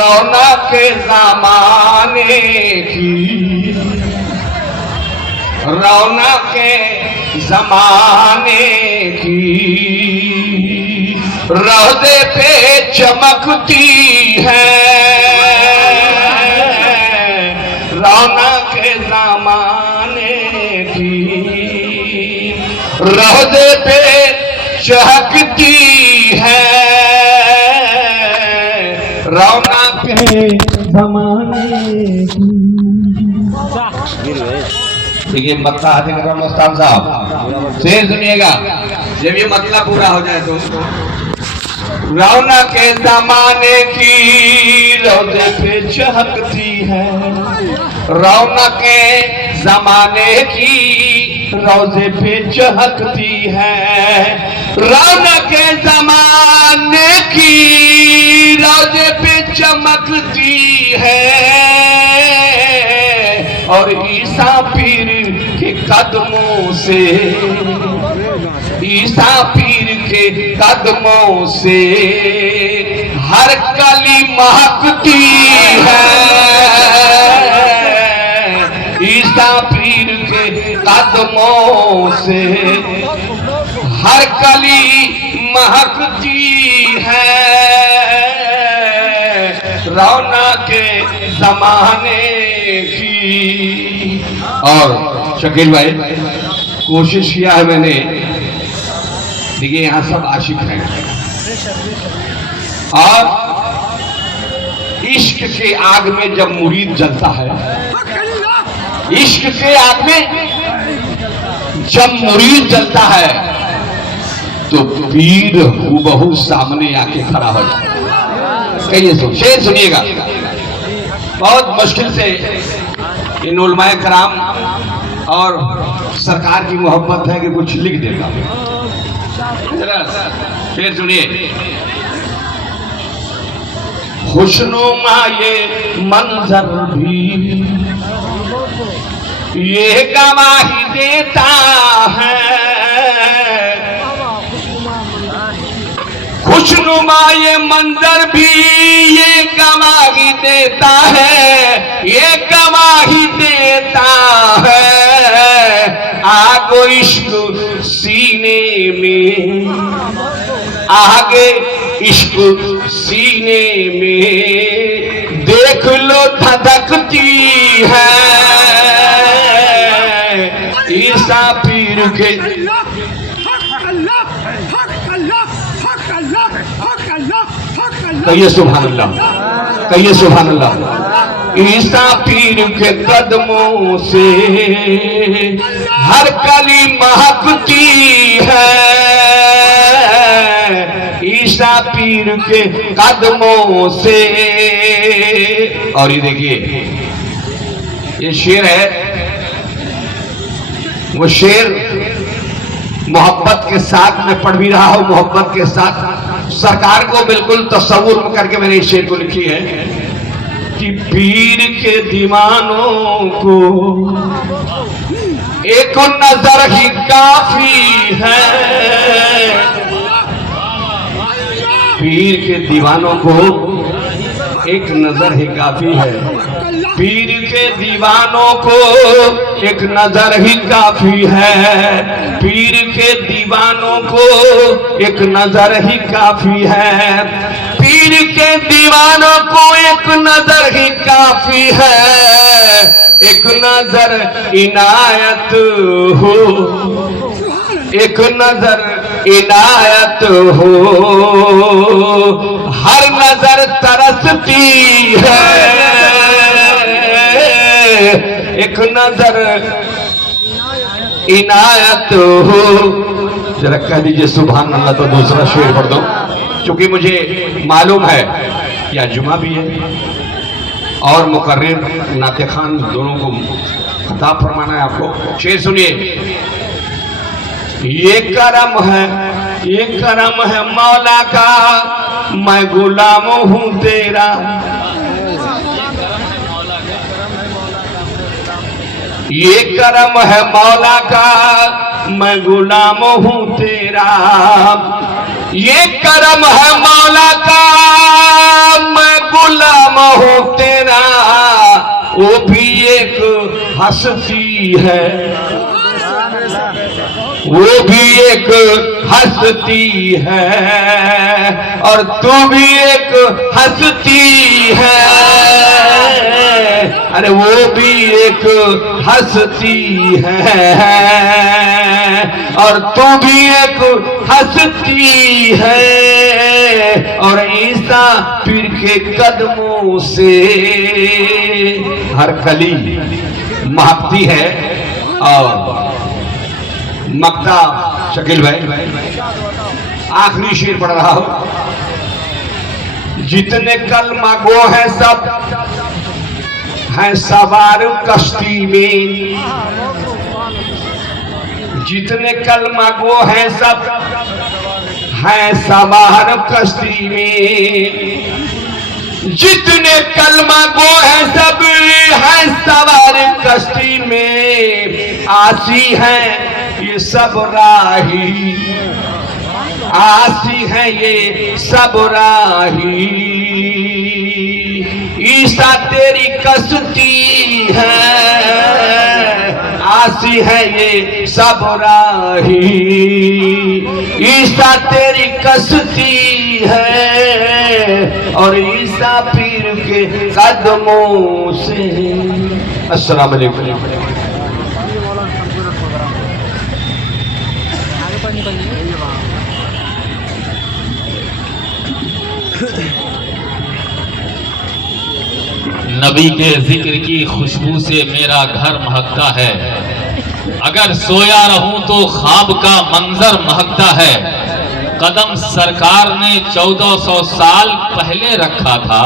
रौनक के ज़माने की, रौनक के ज़माने की, रोज़े पे चमकती है, रौनक के ज़माने की, रोज़े पे चहकती है, रौनक के ज़माने की। देखिए मतला हाथी का मस्तान साहब शेर सुनिएगा, जब ये मतला पूरा हो जाए तो रौनक के ज़माने की रोज़े पे चहकती है, रौनक के ज़माने की रोज़े पे चहकती है, रौनक के ज़माने की रोज़े पे चमकती है, और ईसा पीर के कदमों से, ईसा पीर के कदमों से हर कली महकती है, ईसा पीर के कदमों से हर कली महकती है, रौनक के ज़माने की। और शकील भाई कोशिश किया है मैंने, देखिए यहाँ सब आशिक हैं, और इश्क के आग में जब मुरीद जलता है, इश्क के आग में जब मुरीद जलता है तो पीर हूबहू सामने आके खड़ा हो जाता है। कहिए शेर सुनिएगा, बहुत मुश्किल से इन उलमाए कराम और सरकार की मोहब्बत है कि कुछ लिख देगा। शेर सुनिए, खुशनुमा ये मंजर भी ये गवाही देता है, खुशनुमा ये मंजर भी ये गवाही देता है, ये गवाही देता है, आगो इश्क सीने में, आगे इश्क सीने में देख लो धधकती है, ईसा पीर के। कहिए सुभान अल्लाह, कहिए सुभान अल्लाह। ईसा पीर के कदमों से हर कली महकती है, ईसा पीर के कदमों से। और ये देखिए ये शेर है, वो शेर मोहब्बत के साथ मैं पढ़ भी रहा हूं, मोहब्बत के साथ सरकार को बिल्कुल तस्वुर करके मैंने इस शेर को लिखी है कि पीर के दीवानों को एक नजर ही काफी है, पीर के दीवानों को एक नजर ही काफी है, पीर के दीवानों को एक नजर ही काफी है, पीर के दीवानों को एक नजर ही काफी है, पीर के दीवानों को एक नजर ही काफी है, एक नजर इनायत हो, एक नजर इनायत हो, हर नजर तरसती है, एक नजर इनायत हो। जरा कह दीजिए सुभान अल्लाह। तो दूसरा शेर पढ़ दो, क्योंकि मुझे मालूम है या जुमा भी है और मुकर्रिर नाते खान दोनों को खिताब फरमाना है आपको। शेर सुनिए, ये करम है, ये करम है मौला का, मैं गुलाम हूँ तेरा, ये करम है मौला का, मैं गुलाम हूँ तेरा, ये करम है मौला का, मैं गुलाम हूँ तेरा, वो भी एक हस्ती है, वो भी एक हस्ती है, और तू भी एक हस्ती है, अरे वो भी एक हस्ती है, और तू भी एक हस्ती है, और ईसा पीर के कदमों से हर कली महकती है। और मक्ता शकील भाई आखिरी शेर पढ़ रहा हूं, जितने कलमा गो हैं सब हैं सवार कश्ती में, जितने कलमा गो हैं सब हैं सवार कश्ती में, जितने कलमा गो हैं सब हैं सवार कश्ती में, आसी हैं ये सब राही, आसी है ये सब राही, ईसा तेरी कश्ती है, आसी है ये सब राही, ईसा तेरी कश्ती है, और ईसा पीर के कदमों से। अस्सलाम वालेकुम। नबी के जिक्र की खुशबू से मेरा घर महकता है, अगर सोया रहूं तो ख्वाब का मंजर महकता है, कदम सरकार ने 1400 साल पहले रखा था,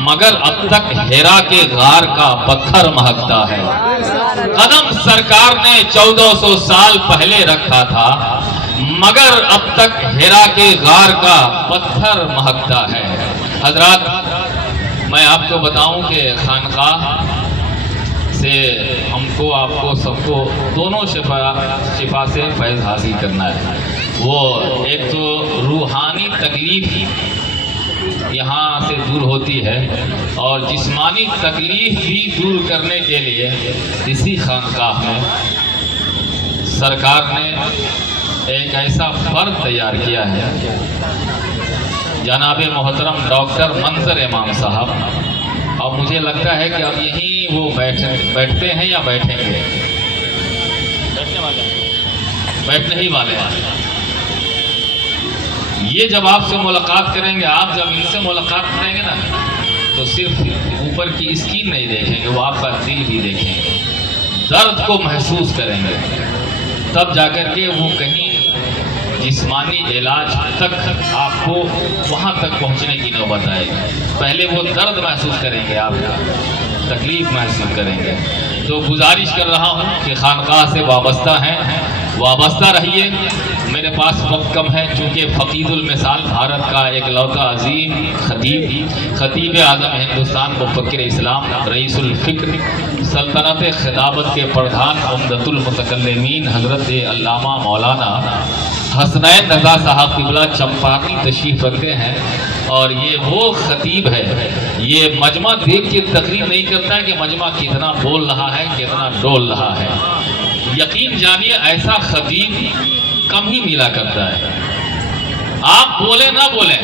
मगर अब तक हेरा के गार का पत्थर महकता है। कदम सरकार ने 1400 साल पहले रखा था, मगर अब तक हेरा के गार का पत्थर महकता है। हजरात, मैं आपको बताऊं कि खानकाह से हमको आपको सबको दोनों शिफा से फैज़ हासिल करना है। वो एक तो रूहानी तकलीफ यहाँ से दूर होती है, और जिस्मानी तकलीफ भी दूर करने के लिए इसी खानकाह में सरकार ने एक ऐसा फर्द तैयार किया है, जनाब मोहतरम डॉक्टर मंजर इमाम साहब, और मुझे लगता है कि अब यहीं वो बैठते हैं या बैठेंगे, बैठने ही वाले हैं। ये जब आपसे मुलाकात करेंगे, आप जब इनसे मुलाकात करेंगे ना, तो सिर्फ ऊपर की स्किन नहीं देखेंगे, वो आपका दिल भी देखेंगे, दर्द को महसूस करेंगे, तब जाकर के वो कहीं जिस्मानी इलाज तक आपको वहाँ तक पहुँचने की नौबत आएगी। पहले वो दर्द महसूस करेंगे, आप तकलीफ महसूस करेंगे। तो गुजारिश कर रहा हूँ कि खानकाह से वाबस्ता हैं, वाबस्ता रहिए। मेरे पास वक्त कम है, चूँकि फ़कीदुल मिसाल भारत का एक लौता अजीम खतीब आज़म हिंदुस्तान मुफ़क्किर इस्लाम रईसुल फ़िक्र सल्तनत खिताबत के प्रधान उम्दतुल मुतकल्लिमीन हज़रत अल्लामा मौलाना हसनैन रज़ा साहब क़िबला चंपारनी तशरीफ़ रखते हैं, और ये वो खतीब है, ये मजमा देख के तकरीर नहीं करता है कि मजमा कितना बोल रहा है, कितना डोल रहा है। यकीन जानिए ऐसा खतीब कम ही मिला करता है। आप बोले ना बोले,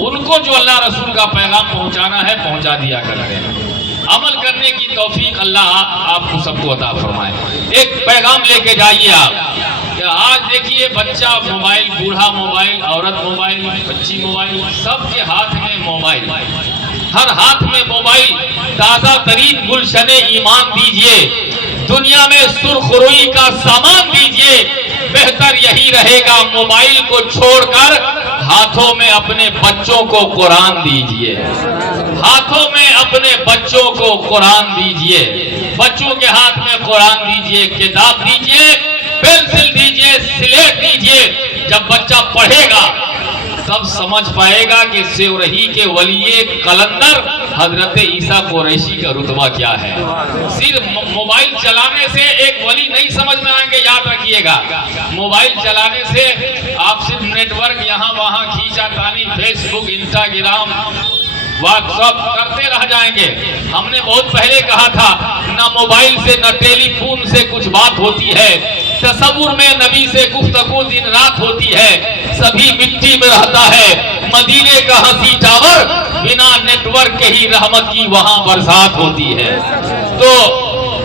उनको जो अल्लाह रसूल का पैगाम पहुंचाना है पहुंचा दिया करते हैं। अमल करने की तौफीक अल्लाह आपको सबको अता फरमाए। एक पैगाम लेके जाइए आप कि आज देखिए बच्चा मोबाइल, बूढ़ा मोबाइल, औरत मोबाइल, बच्ची मोबाइल, सबके हाथ में मोबाइल, हर हाथ में मोबाइल। ताज़ा तरीन गुलशने ईमान दीजिए, दुनिया में सुरखरुई का सामान दीजिए। बेहतर यही रहेगा मोबाइल को छोड़कर हाथों में अपने बच्चों को कुरान दीजिए, हाथों में अपने बच्चों को कुरान दीजिए, बच्चों के हाथ में कुरान दीजिए, किताब दीजिए, पेंसिल दीजिए, स्लेट दीजिए। जब बच्चा पढ़ेगा तब समझ पाएगा कि सेवरही के वलीए कलंदर हजरत ईसा कुरैशी का रुतबा क्या है। सिर्फ मोबाइल चलाने से एक वली नहीं समझ में आएंगे, याद रखिएगा। मोबाइल चलाने से आप सिर्फ नेटवर्क यहाँ वहाँ खींचा तानी, फेसबुक, इंस्टाग्राम, व्हाट्सएप करते रह जाएंगे। हमने बहुत पहले कहा था, न मोबाइल से न टेलीफोन से कुछ बात होती है, तसव्वुर में नबी से गुफ्तगू दिन रात होती है, सभी मिट्टी में रहता है मदीने का हंसी टावर, बिना नेटवर्क के ही रहमत की वहां बरसात होती है। तो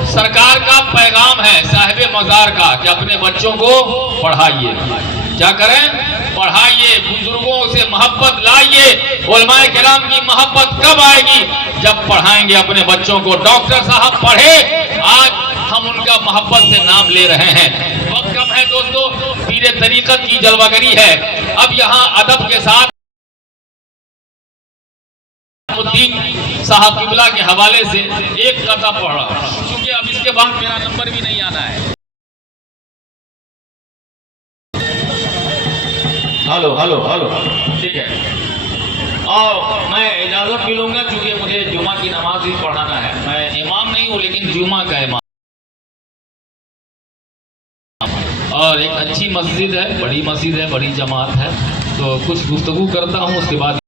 सरकार का पैगाम है साहिब मजार का कि अपने बच्चों को पढ़ाइए। क्या करें? पढ़ाइए, बुजुर्गों से मोहब्बत लाइए। उलमाए किराम की मोहब्बत कब आएगी? जब पढ़ाएंगे अपने बच्चों को। डॉक्टर साहब पढ़े, आज हम उनका मोहब्बत से नाम ले रहे हैं। वक्त कम है दोस्तों, पीरे तरीकत की जलवागरी है। अब यहाँ अदब के साथ साहब किबला के हवाले से एक कथा पढ़ा, क्योंकि अब इसके बाद मेरा नंबर भी नहीं आना है। हेलो हेलो हेलो, ठीक है। और मैं इजाजत भी लूंगा, क्योंकि मुझे जुमा की नमाज भी पढ़ाना है। मैं इमाम नहीं हूँ, लेकिन जुमा का इमाम। और एक अच्छी मस्जिद है, बड़ी मस्जिद है, बड़ी जमात है, तो कुछ गुफ्तगू करता हूँ, उसके बाद